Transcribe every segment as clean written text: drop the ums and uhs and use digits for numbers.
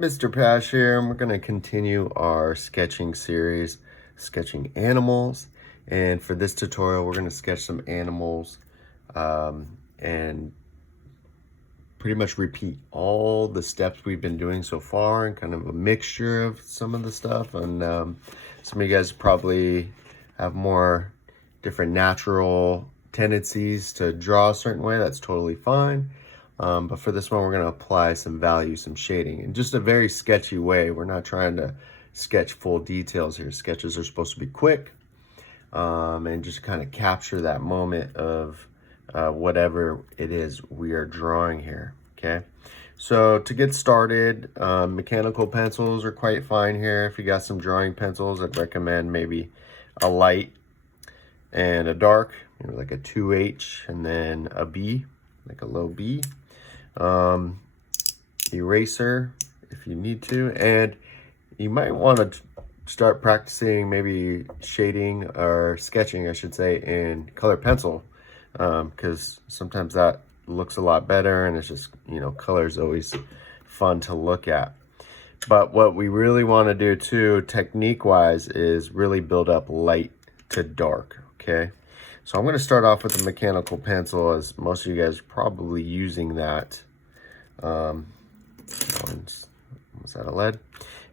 Mr. Pash here, and we're going to continue our sketching series, sketching animals. And for this tutorial, we're going to sketch some animals and pretty much repeat all the steps we've been doing so far, and kind of a mixture of some of the stuff. And some of you guys probably have more different natural tendencies to draw a certain way. That's totally fine. But for this one, we're going to apply some value, some shading, in just a very sketchy way. We're not trying to sketch full details here. Sketches are supposed to be quick and just kind of capture that moment of whatever it is we are drawing here, okay? So to get started, mechanical pencils are quite fine here. If you got some drawing pencils, I'd recommend maybe a light and a dark, like a 2H and then a B, like a low B. Eraser if you need to, and you might want to start practicing maybe shading or sketching, I should say, in color pencil, because sometimes that looks a lot better, and it's just, color is always fun to look at. But what we really want to do too, technique wise, is really build up light to dark, okay? So I'm going to start off with a mechanical pencil, as most of you guys are probably using that. Was that a lead?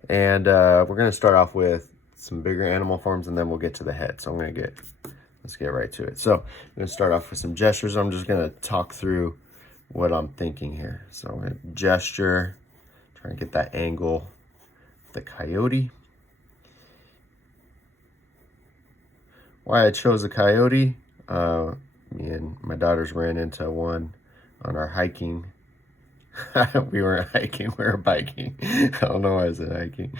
And we're going to start off with some bigger animal forms, and then we'll get to the head. So let's get right to it. So I'm going to start off with some gestures. I'm just going to talk through what I'm thinking here. So I'm going to gesture, try and get that angle, the coyote. Why I chose a coyote, me and my daughters ran into one on our hiking. We weren't hiking, we were biking. I don't know why I said hiking.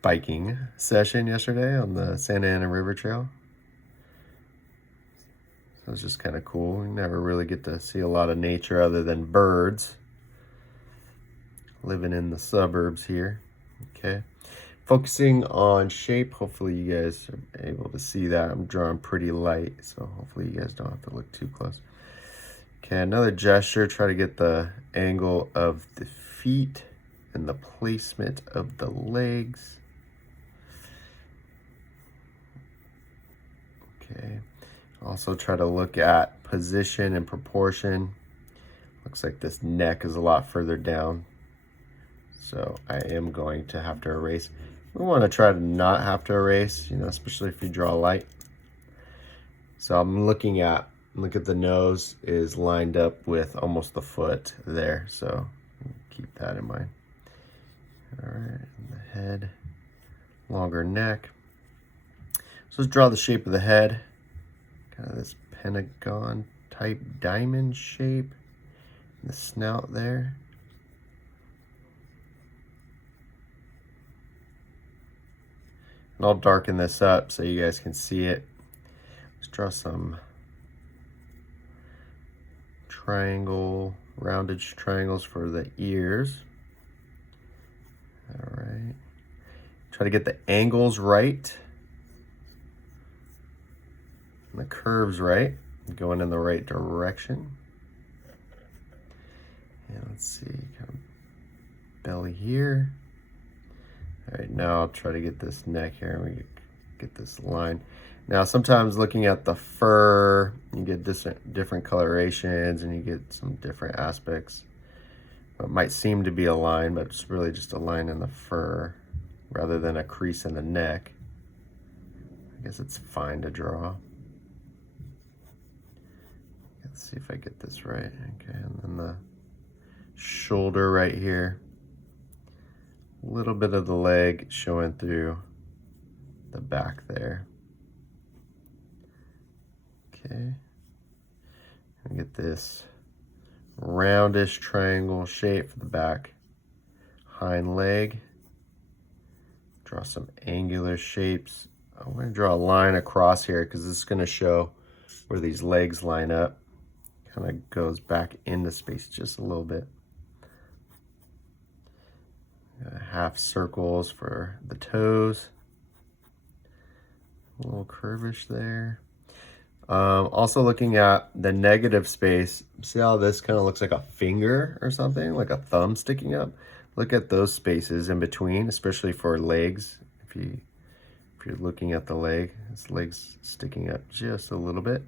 Biking session yesterday on the Santa Ana River Trail. So it's just kind of cool. We never really get to see a lot of nature other than birds. Living in the suburbs here, okay? Focusing on shape, hopefully you guys are able to see that. I'm drawing pretty light, so hopefully you guys don't have to look too close. Okay, another gesture, try to get the angle of the feet and the placement of the legs. Okay, also try to look at position and proportion. Looks like this neck is a lot further down, so I am going to have to erase. We want to try to not have to erase, especially if you draw light. So I'm look at the nose is lined up with almost the foot there, so keep that in mind. All right, and the head, longer neck. So let's draw the shape of the head, kind of this pentagon type diamond shape, and the snout there. And I'll darken this up so you guys can see it. Let's draw some rounded triangles for the ears. All right. Try to get the angles right and the curves right, going in the right direction. And let's see, kind of belly here. All right, now I'll try to get this neck here, and we get this line. Now, sometimes looking at the fur, you get different colorations, and you get some different aspects. It might seem to be a line, but it's really just a line in the fur rather than a crease in the neck. I guess it's fine to draw. Let's see if I get this right. Okay, and then the shoulder right here. A little bit of the leg showing through the back there. Okay, and get this roundish triangle shape for the back hind leg. Draw some angular shapes. I'm going to draw a line across here because this is going to show where these legs line up. Kind of goes back into space just a little bit. Half circles for the toes. A little curvish there. Also looking at the negative space, see how this kind of looks like a finger or something, like a thumb sticking up? look at those spaces in between, especially for legs. If you're looking at the leg, this leg's sticking up just a little bit.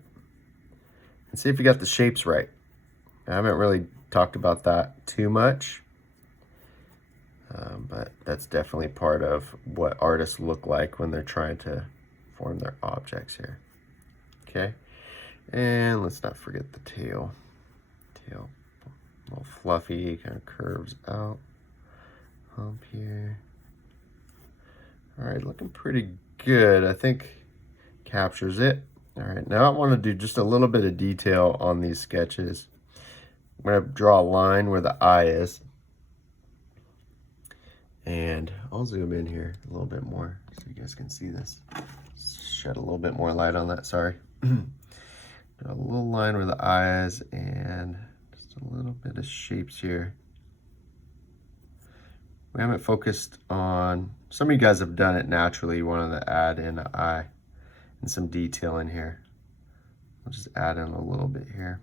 And see if you got the shapes right. I haven't really talked about that too much, but that's definitely part of what artists look like when they're trying to form their objects here. Okay, and let's not forget the tail. Tail, a little fluffy, kind of curves out. Hump here. All right, looking pretty good. I think captures it. All right, now I want to do just a little bit of detail on these sketches. I'm going to draw a line where the eye is. And I'll zoom in here a little bit more so you guys can see this. Shed a little bit more light on that, sorry. Draw a little line where the eye is and just a little bit of shapes here. We haven't focused on, some of you guys have done it naturally. You wanted to add in an eye and some detail in here. I'll just add in a little bit here.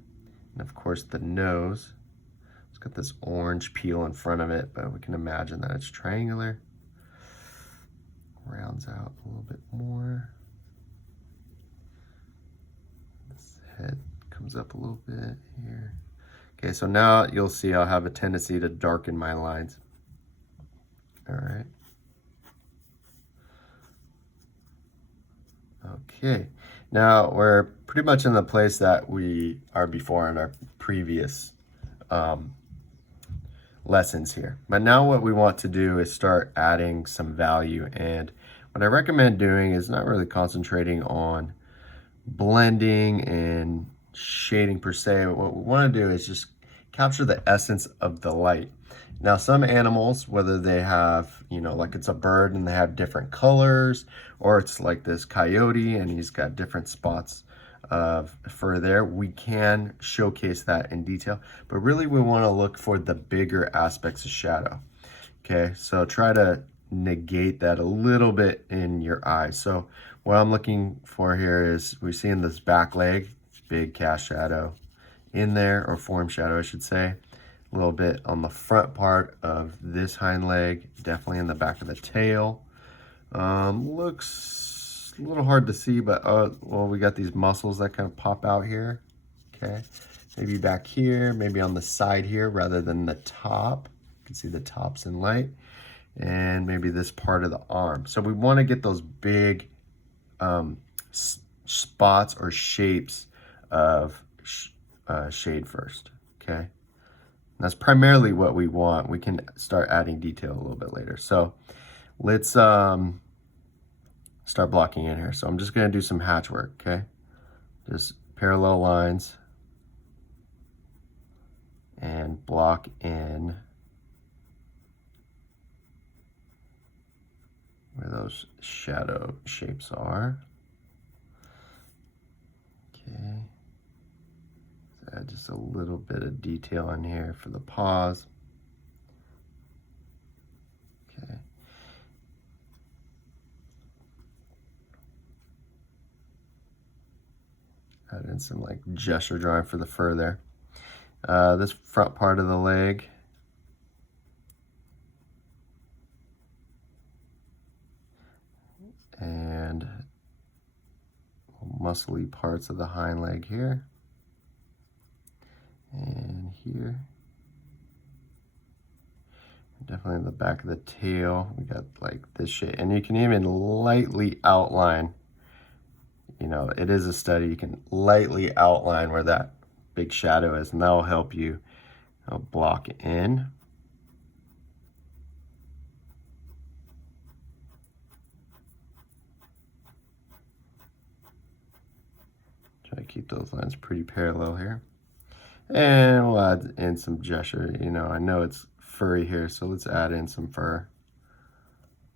And of course the nose, it's got this orange peel in front of it, but we can imagine that it's triangular. Rounds out a little bit more. This head comes up a little bit here. Okay, so now you'll see I'll have a tendency to darken my lines. All right. Okay, now we're pretty much in the place that we are before in our previous lessons here. But now what we want to do is start adding some value, and what I recommend doing is not really concentrating on blending and shading per se. What we want to do is just capture the essence of the light. Now some animals, whether they have, you know, like it's a bird and they have different colors, or it's like this coyote and he's got different spots of fur there, we can showcase that in detail, but really we want to look for the bigger aspects of shadow. Okay, so try to negate that a little bit in your eyes. So what I'm looking for here is we're seeing this back leg, big cast shadow in there, or form shadow I should say. A little bit on the front part of this hind leg, definitely in the back of the tail. Looks a little hard to see, but well, we got these muscles that kind of pop out here. Okay, maybe back here, maybe on the side here rather than the top. You can see the tops in light, and maybe this part of the arm. So we want to get those big spots or shapes of shade first. Okay. That's primarily what we want. We can start adding detail a little bit later. So let's start blocking in here. So I'm just going to do some hatch work, okay? Just parallel lines and block in where those shadow shapes are. Okay. Add just a little bit of detail in here for the paws. Okay. Add in some like gesture drawing for the fur there. This front part of the leg. And muscly parts of the hind leg here. And here, definitely in the back of the tail, we got like this shape, and you can even lightly outline, you know, it is a study, you can lightly outline where that big shadow is, and that will help you block in. Try to keep those lines pretty parallel here. And we'll add in some gesture. You know, I know it's furry here, so let's add in some fur.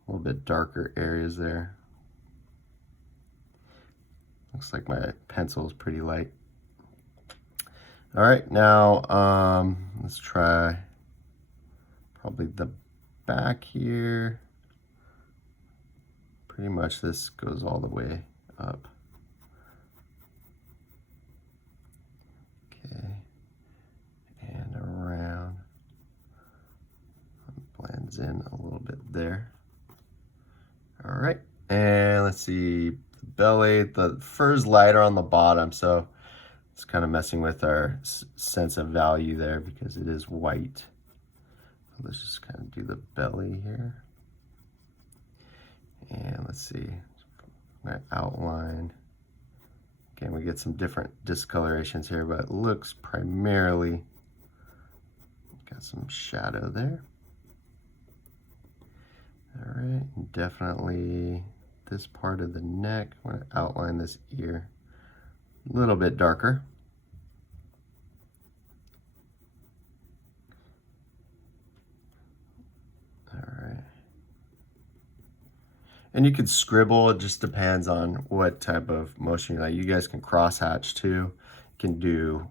A little bit darker areas there. Looks like my pencil is pretty light. All right, now let's try probably the back here. Pretty much this goes all the way up. Okay. And around. blends in a little bit there. All right, and let's see, the belly, the fur's lighter on the bottom, so it's kind of messing with our sense of value there because it is white. So let's just kind of do the belly here. And let's see, my outline. Again, we get some different discolorations here, but it looks primarily, got some shadow there. All right, and definitely this part of the neck, I want to outline this ear a little bit darker. All right. And you could scribble, it just depends on what type of motion you like. You guys can cross hatch too. You can do,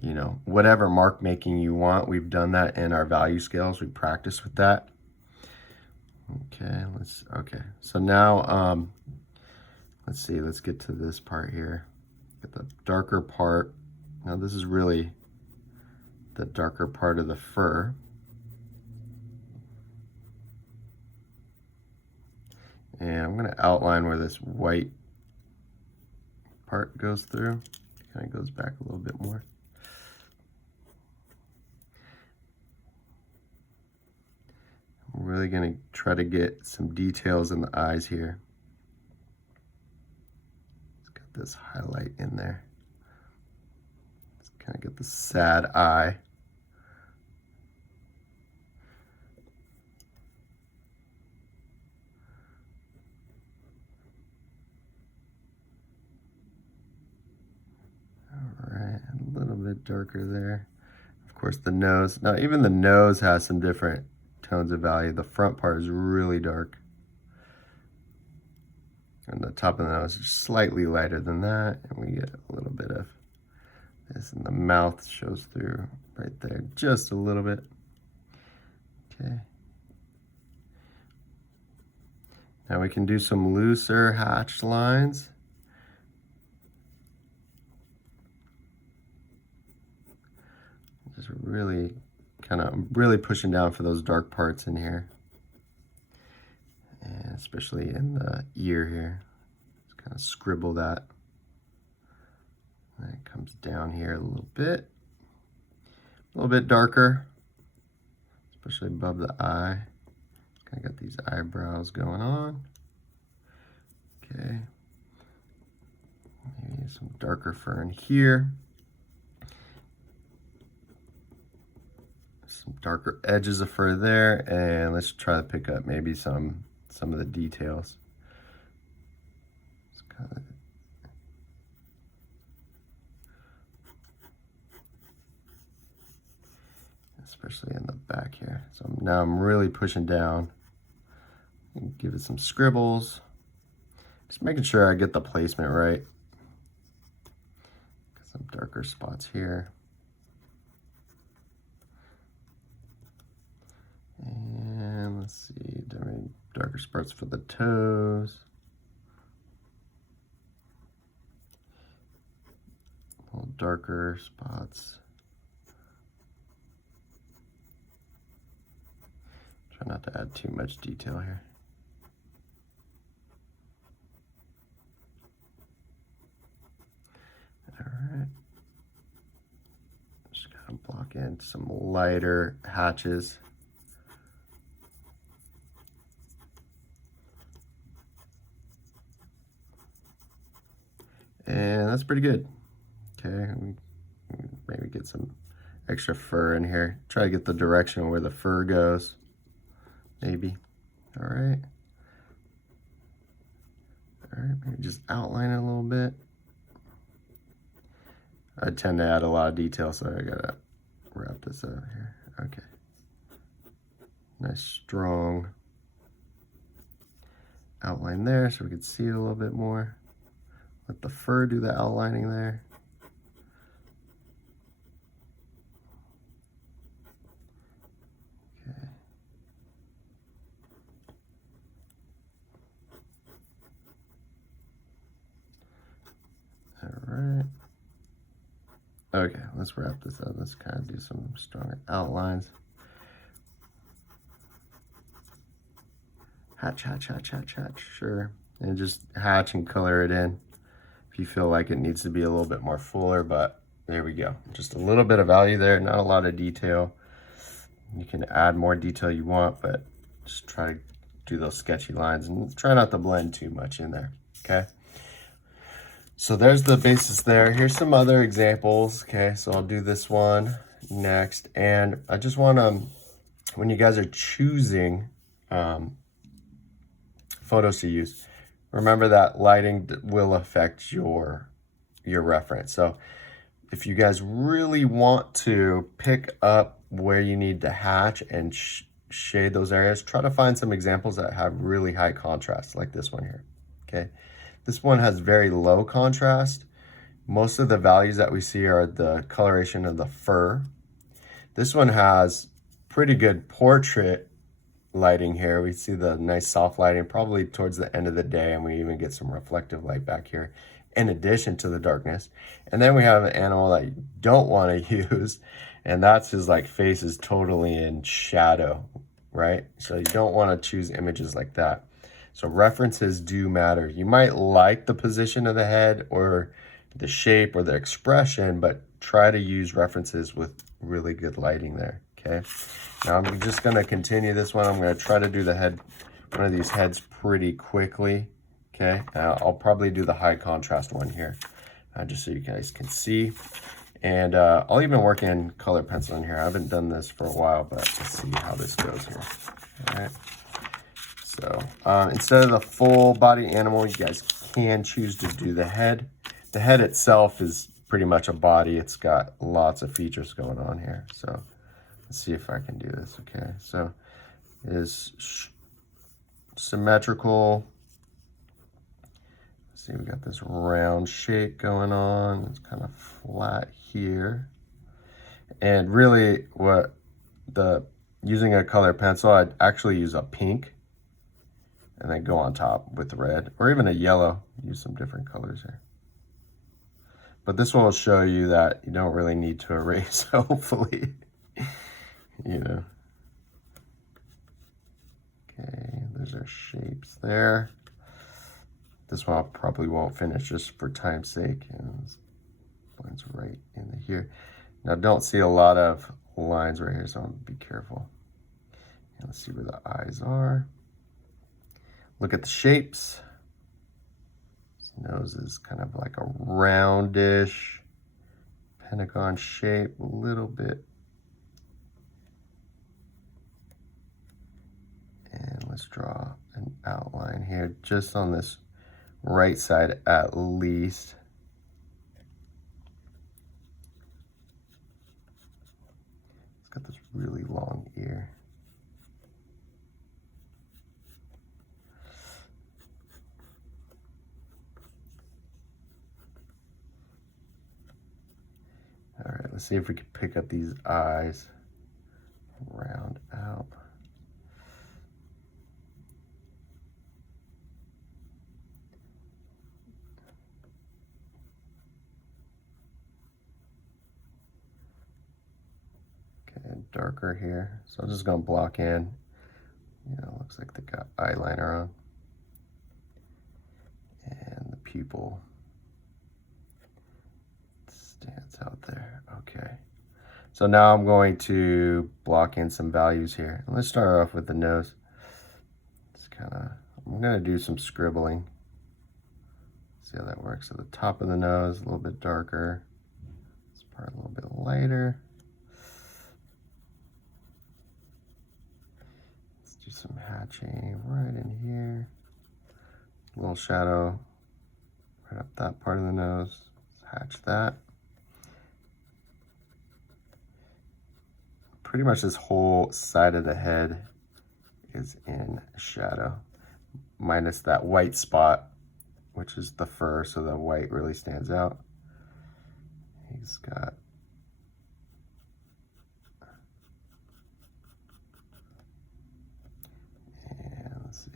you know, whatever mark making you want. We've done that in our value scales. We practice with that. Okay, so now, let's see, let's get to this part here. Get the darker part. Now this is really the darker part of the fur. And I'm gonna outline where this white part goes through. Kind of goes back a little bit more. I'm really gonna try to get some details in the eyes here. Let's get this highlight in there. Let's kind of get the sad eye. All right, a little bit darker there. Of course, the nose. Now, even the nose has some different tones of value. The front part is really dark. And the top of the nose is slightly lighter than that. And we get a little bit of this. And the mouth shows through right there just a little bit. Okay. Now we can do some looser hatch lines. Just really really pushing down for those dark parts in here, and especially in the ear here. Just kind of scribble that. And it comes down here a little bit darker, especially above the eye. Kind of got these eyebrows going on. Okay, maybe some darker fur in here. Some darker edges of fur there, and let's try to pick up maybe some of the details. It's kind of, especially in the back here. So now I'm really pushing down and give it some scribbles. Just making sure I get the placement right. Got some darker spots here. And let's see, darker spots for the toes. A little darker spots. Try not to add too much detail here. All right. Just gotta block in some lighter hatches. And that's pretty good. Okay, maybe get some extra fur in here. Try to get the direction where the fur goes, maybe. All right. All right, maybe just outline it a little bit. I tend to add a lot of detail, so I gotta wrap this up here. Okay. Nice strong outline there so we can see it a little bit more. Let the fur do the outlining there. Okay. All right. Okay, let's wrap this up. Let's kind of do some stronger outlines. Hatch, hatch, hatch, hatch, hatch, sure. And just hatch and color it in if you feel like it needs to be a little bit more fuller, but there we go. Just a little bit of value there, not a lot of detail. You can add more detail you want, but just try to do those sketchy lines and try not to blend too much in there, okay? So there's the basis there. Here's some other examples, okay? So I'll do this one next. And I just want to, when you guys are choosing photos to use, remember that lighting will affect your reference. So if you guys really want to pick up where you need to hatch and shade those areas, try to find some examples that have really high contrast, like this one here, okay? This one has very low contrast. Most of the values that we see are the coloration of the fur. This one has pretty good portrait lighting here. We see the nice soft lighting probably towards the end of the day, and we even get some reflective light back here in addition to the darkness. And then we have an animal that you don't want to use, and that's his like face is totally in shadow, right? So you don't want to choose images like that. So references do matter. You might like the position of the head or the shape or the expression, but try to use references with really good lighting there, okay? Now I'm just gonna continue this one. I'm gonna try to do the head, one of these heads pretty quickly, okay? I'll probably do the high contrast one here, just so you guys can see. And I'll even work in color pencil in here. I haven't done this for a while, but let's see how this goes here, all right? So instead of the full body animal, you guys can choose to do the head. The head itself is pretty much a body. It's got lots of features going on here. So let's see if I can do this, okay? So it is symmetrical. Let's see, we got this round shape going on. It's kind of flat here. And really using a color pencil, I'd actually use a pink and then go on top with red or even a yellow. Use some different colors here. But this one will show you that you don't really need to erase, hopefully, you know. Okay, there's our shapes there. This one I probably won't finish just for time's sake. And this blends right in here. Now don't see a lot of lines right here, so I'm gonna be careful. And let's see where the eyes are. Look at the shapes. His nose is kind of like a roundish pentagon shape, a little bit. And let's draw an outline here, just on this right side at least. It's got this really long ear. All right, let's see if we can pick up these eyes, round out. Okay, darker here. So I'm just gonna block in. You know, looks like they got eyeliner on. And the pupil stands out there, okay. So now I'm going to block in some values here. Let's start off with the nose. It's I'm gonna do some scribbling. See how that works. So the top of the nose, a little bit darker. This part a little bit lighter. Let's do some hatching right in here. A little shadow right up that part of the nose. Let's hatch that. Pretty much this whole side of the head is in shadow, minus that white spot, which is the fur, so the white really stands out. He's got let's see.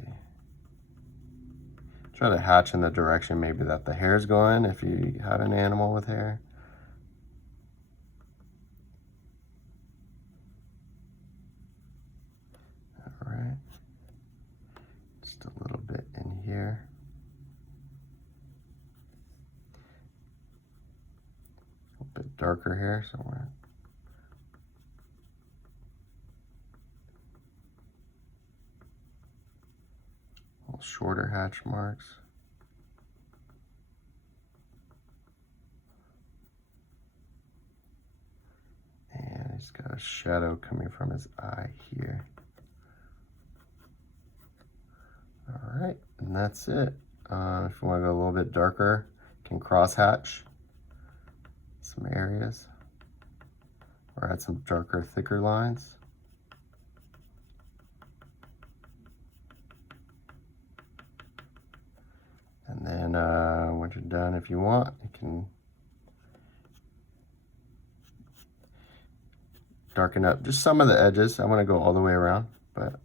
Try to hatch in the direction maybe that the hair's going if you have an animal with hair. All right. darker here somewhere. Little shorter hatch marks. And he's got a shadow coming from his eye here. All right, and that's it. If you want to go a little bit darker, you can cross hatch some areas or add some darker, thicker lines. And then when you're done, if you want, you can darken up just some of the edges. I want to go all the way around, but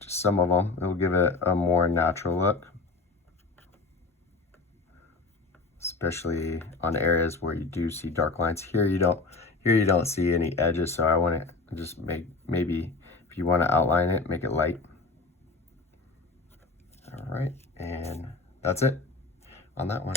just some of them. It'll give it a more natural look, especially on areas where you do see dark lines. Here you don't see any edges, so I want to just make, maybe if you want to outline it, make it light. All right, and that's it on that one.